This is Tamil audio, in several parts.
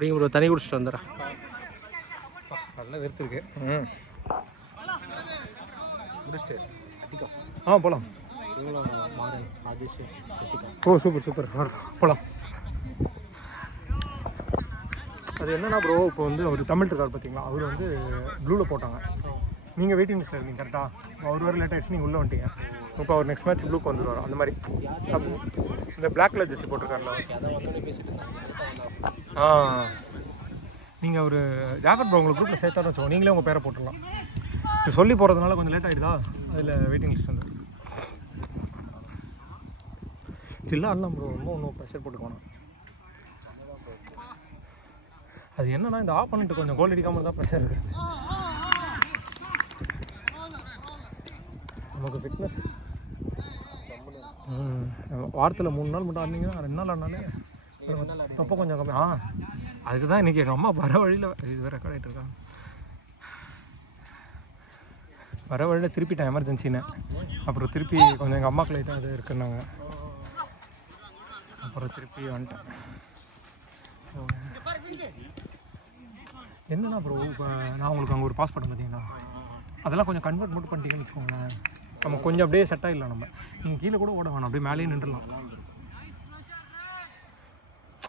அப்படிங்க ப்ரோ, தண்ணி குடிச்சிட்டு வந்துடுறேன். நல்லா வெறுத்துருக்கு. முடிச்சுட்டு போகலாம். ஓ சூப்பர் சூப்பர், போகலாம். அது என்னன்னா ப்ரோ, இப்போ வந்து அவர் தமிழ் இருக்கார் பார்த்தீங்களா, அவர் வந்து ப்ளூவில் போட்டாங்க. நீங்கள் வெயிட்டிங் லிஸ்ட்டில் இருக்கீங்க கரெக்டாக. அவர் வர லேட் ஆகிடுச்சு, நீங்கள் உள்ளே வந்துட்டீங்க. இப்போ அவர் நெக்ஸ்ட் மேட்ச் ப்ளூக்கு வந்துடுவார். அந்த மாதிரி இந்த பிளாக் கலர் ஜெர்சி போட்டிருக்காருல. நீங்கள் ஒரு ஜாஃபர் ப்ரோ உங்களுக்கு குரூப்பில் சேர்த்தான்னு வச்சோம், நீங்களே உங்கள் பேரை போட்டுடலாம். இப்போ சொல்லி போகிறதுனால கொஞ்சம் லேட் ஆகிடுதா, அதில் வெயிட்டிங் லிஸ்ட் வந்து இல்லை ஆடலாம் ப்ரோ. ரொம்ப ஒன்றும் ப்ரெஷர் போட்டுக்கோணும். அது என்னன்னா, இந்த ஆப்போனன்ட் கொஞ்சம் கோல் அடிக்காமல் தான் ப்ரெஷர் இருக்குது. நமக்கு ஃபிட்னஸ் வாரத்தில் 3 நாள் மட்டும் ஆடினீங்கன்னா 2 நாள் ஆடினாலே தொப்பை கொஞ்சம் கம்மி. அதுக்கு தான் இன்றைக்கி எங்கள் அம்மா வர வழியில் இது ரெக்கார்ட் ஆகிட்டு இருக்காங்க. வர வழியில் திருப்பிட்டேன் எமர்ஜென்சின்னு. அப்புறம் திருப்பி கொஞ்சம் எங்கள் அம்மாவுக்கு லைட்டாக அது இருக்குன்னாங்க. அப்புறம் திருப்பி வந்துட்டேன். என்னன்னா ப்ரோ, இப்போ நான் உங்களுக்கு அங்கே ஒரு பாஸ் பண்ண பார்த்தீங்கன்னா, அதெல்லாம் கொஞ்சம் கன்வெர்ட் மட்டும் பண்ணிட்டீங்கன்னு வச்சுக்கோங்களேன், நம்ம கொஞ்சம் அப்படியே செட் ஆகிடலாம். நம்ம நீங்கள் கீழே கூட ஓட வேணாம், அப்படியே மேலேயே நின்றுடலாம்.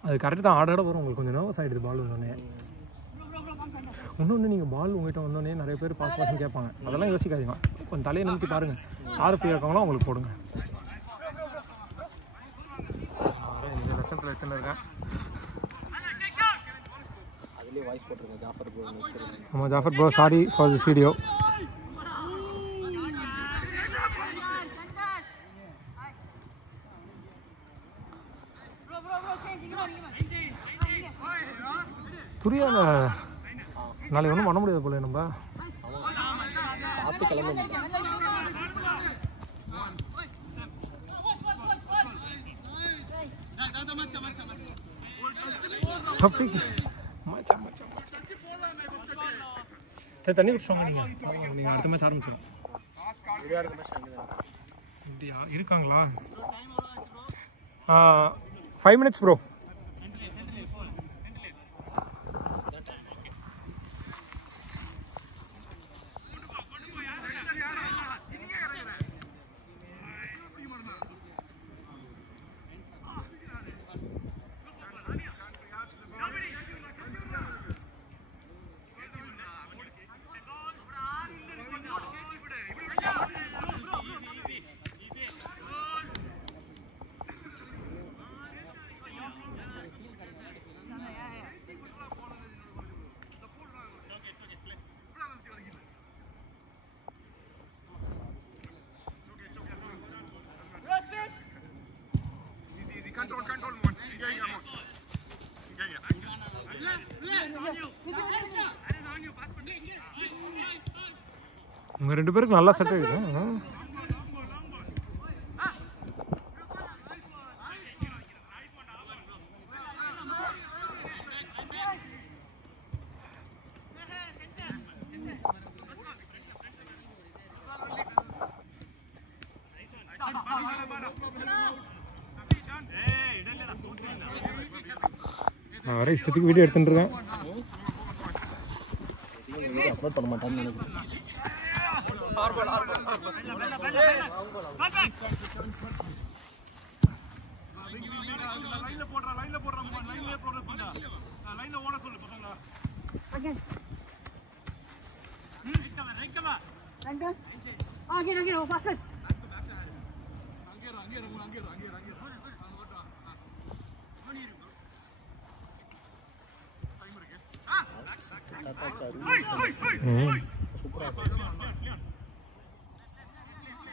அது கரெக்டு தான். ஆட வரும் உங்களுக்கு கொஞ்சம் நர்வஸ் ஆகிடுது பால் வந்தோடனே. இன்னொன்று, நீங்கள் பால் உங்கள்கிட்ட வந்தோடனே நிறைய பேர் பாஸ்ன்னு கேட்பாங்க. அதெல்லாம் யோசிக்காதீங்க, கொஞ்சம் தலையை நிமித்தி பாருங்கள். யார் ஃப்ரீயாக இருக்காங்களோ அவங்களுக்கு போடுங்க. இந்த லட்சத்தில் எத்தனை இருக்கேன். ஆமாம் Jafar bro, sorry for this video. துரியால நாளைக்கு ஒன்றும் பண்ண முடியாது போல. நம்ம தண்ணி குடிச்சோங்க. நீங்கள் அடுத்த மேட்ச் ஆரம்பிச்சிடும். இப்படியா இருக்காங்களா? 5 minutes ப்ரோ. உங்கள் 2 பேருக்கு நல்லா செட் ஆகிடுது. நான் வர இஷ்டத்துக்கு வீடியோ எடுத்துட்டு இருக்கேன். அப்லோட் பண்ண மாட்டான்னு நினைக்கிறேன்.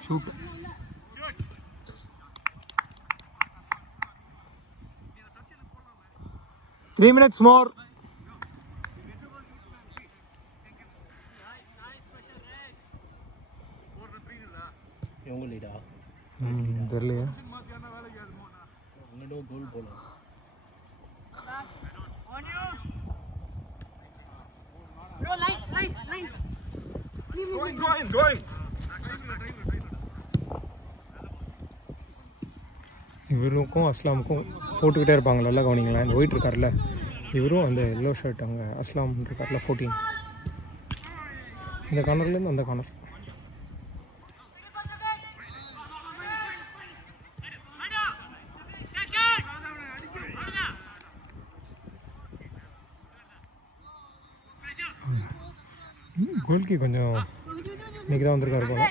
Shoot. Three minutes more. இவங்க லீடா தெரியலையா? அவங்களோட கோல் போல. இவருக்கும் அஸ்லாமுக்கும் போட்டுக்கிட்டே இருப்பாங்க. நல்லா கவனிங்களா, இந்த ஒயிட் இருக்கார்ல இவரும் அந்த எல்லோ ஷர்ட் அங்கே அஸ்லாம் இருக்கார்ல 14. இந்த கார்னர்லேருந்து அந்த கார்னர். கோல்கி கொஞ்சம் இன்னைக்கு தான் வந்திருக்காரு போல.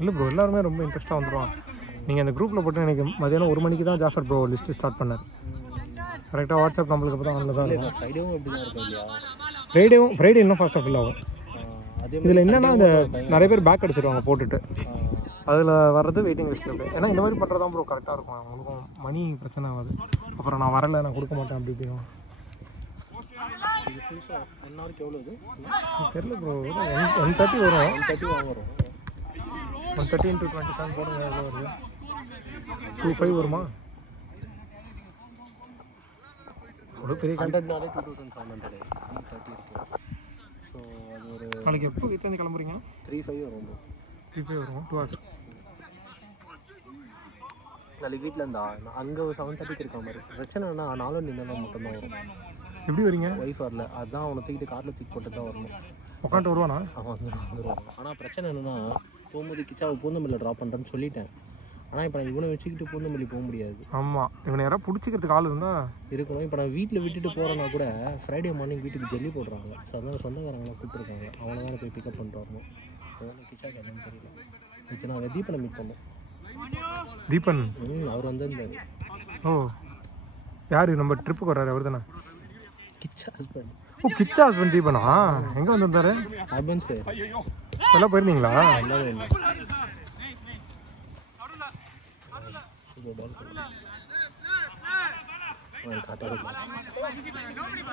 இல்லை ப்ரோ, எல்லாருமே ரொம்ப இன்ட்ரெஸ்ட்டாக வந்துடுவாங்க. நீங்கள் அந்த குரூப்பில் போட்டு எனக்கு மதியானம் 1 மணிக்கு தான் ஜாஃபர் ப்ரோ லிஸ்ட்டு ஸ்டார்ட் பண்ணார். கரெக்டாக வாட்ஸ்அப் நம்மளுக்கு அப்போ தான் ஆனில் தான் இருக்கும். ஃப்ரைடே இன்னும் ஃபாஸ்ட்டாக ஃபில் ஆகும். இதில் என்னென்னா அந்த நிறைய பேர் பேக் அடிச்சிடுவாங்க போட்டுட்டு, அதில் வர்றது வெயிட்டிங் லிஸ்ட்டில் இருக்குது. ஏன்னா இந்த மாதிரி பண்ணுறது தான் ப்ரோ கரெக்டாக இருக்கும். அவங்களுக்கும் மணி பிரச்சனை ஆகாது. அப்புறம் நான் வரலை, நான் கொடுக்க மாட்டேன் அப்படி இப்படியும் தெரியல ப்ரோ. 130 வரும். 130 into 27 போடுங்க. எவ்வளோ வருது? 25 வருமா? ஒரு பெரிய கண்டென்ட்னாலே 2700 ஸோ அது ஒரு நாளைக்கு எப்போ வீட்டிலேருந்து கிளம்புறீங்க? 35 வரும். 35 வரும். 2 hours. நாளைக்கு வீட்டில் இருந்தா அங்கே ஒரு 7:30 இருக்க மாதிரி. பிரச்சனைனா 4 நின்று மட்டும்தான் வரும். எப்படி வரீங்க? ஒய்ஃப் வரல, அதுதான் அவனை தூக்கிட்டு காரில் தூக்கி போட்டு தான் வரணும். உட்காந்துட்டு வருவானா? அவன் வந்துடுவான். ஆனால் பிரச்சனை என்னென்னா போகும்போது கிச்சாவை பூந்தமல்லியில் ட்ராப் பண்ணுறேன்னு சொல்லிட்டேன். ஆனால் இப்போ நான் இவனை வச்சுக்கிட்டு பூந்தமல்லி போக முடியாது. ஆமாம், இவனை யாராவது பிடிச்சிக்கிறதுக்கு ஆள் இருந்தால் இருக்கணும். இப்போ நான் வீட்டில் விட்டுட்டு போகிறேன்னா கூட ஃப்ரைடே மார்னிங் வீட்டுக்கு ஜெல்லி போடுறாங்க. ஸோ அதனால் சொந்தக்காரங்களாம் கூப்பிட்டுருக்காங்க. அவனை தான் போய் பிக்கப் பண்ணிட்டு வரணும். கிச்சாக்கு என்னன்னு தெரியல. இப்போ நாங்கள் தீபனை மீட் பண்ணோம். தீபன் அவர் வந்திருந்தார். ஓ, யார் நம்ம ட்ரிப்புக்கு வர்றாரு? அவர் தானே கிச்சா ஹஸ்பண்ட். ஓ, கிச்சா ஹஸ்பண்ட் தீபனா? எங்கே வந்திருந்தாரு? Urban sir. எல்லாம் போயிருந்தீங்களா? எல்லாமே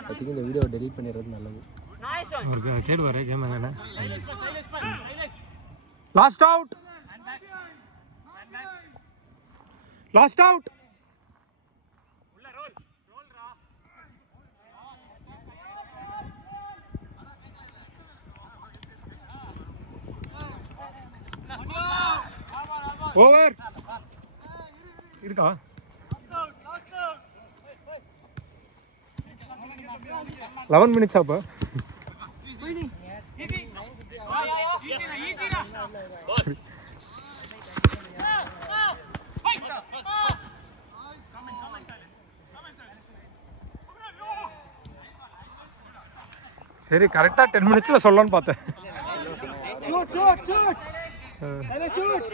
அதுக்கு இந்த வீடியோ டெலீட் பண்ணிடுறது நல்லது. அவருக்கு கேடுவாரு கேம் என்ன. Last out, last out. Over இருக்கா? லெவன் மினிட்ஸ் அப்போ சரி, கரெக்டாக 10 மினிட்ஸில் சொல்லலான்னு பார்த்தேன். Shoot shoot shoot shoot.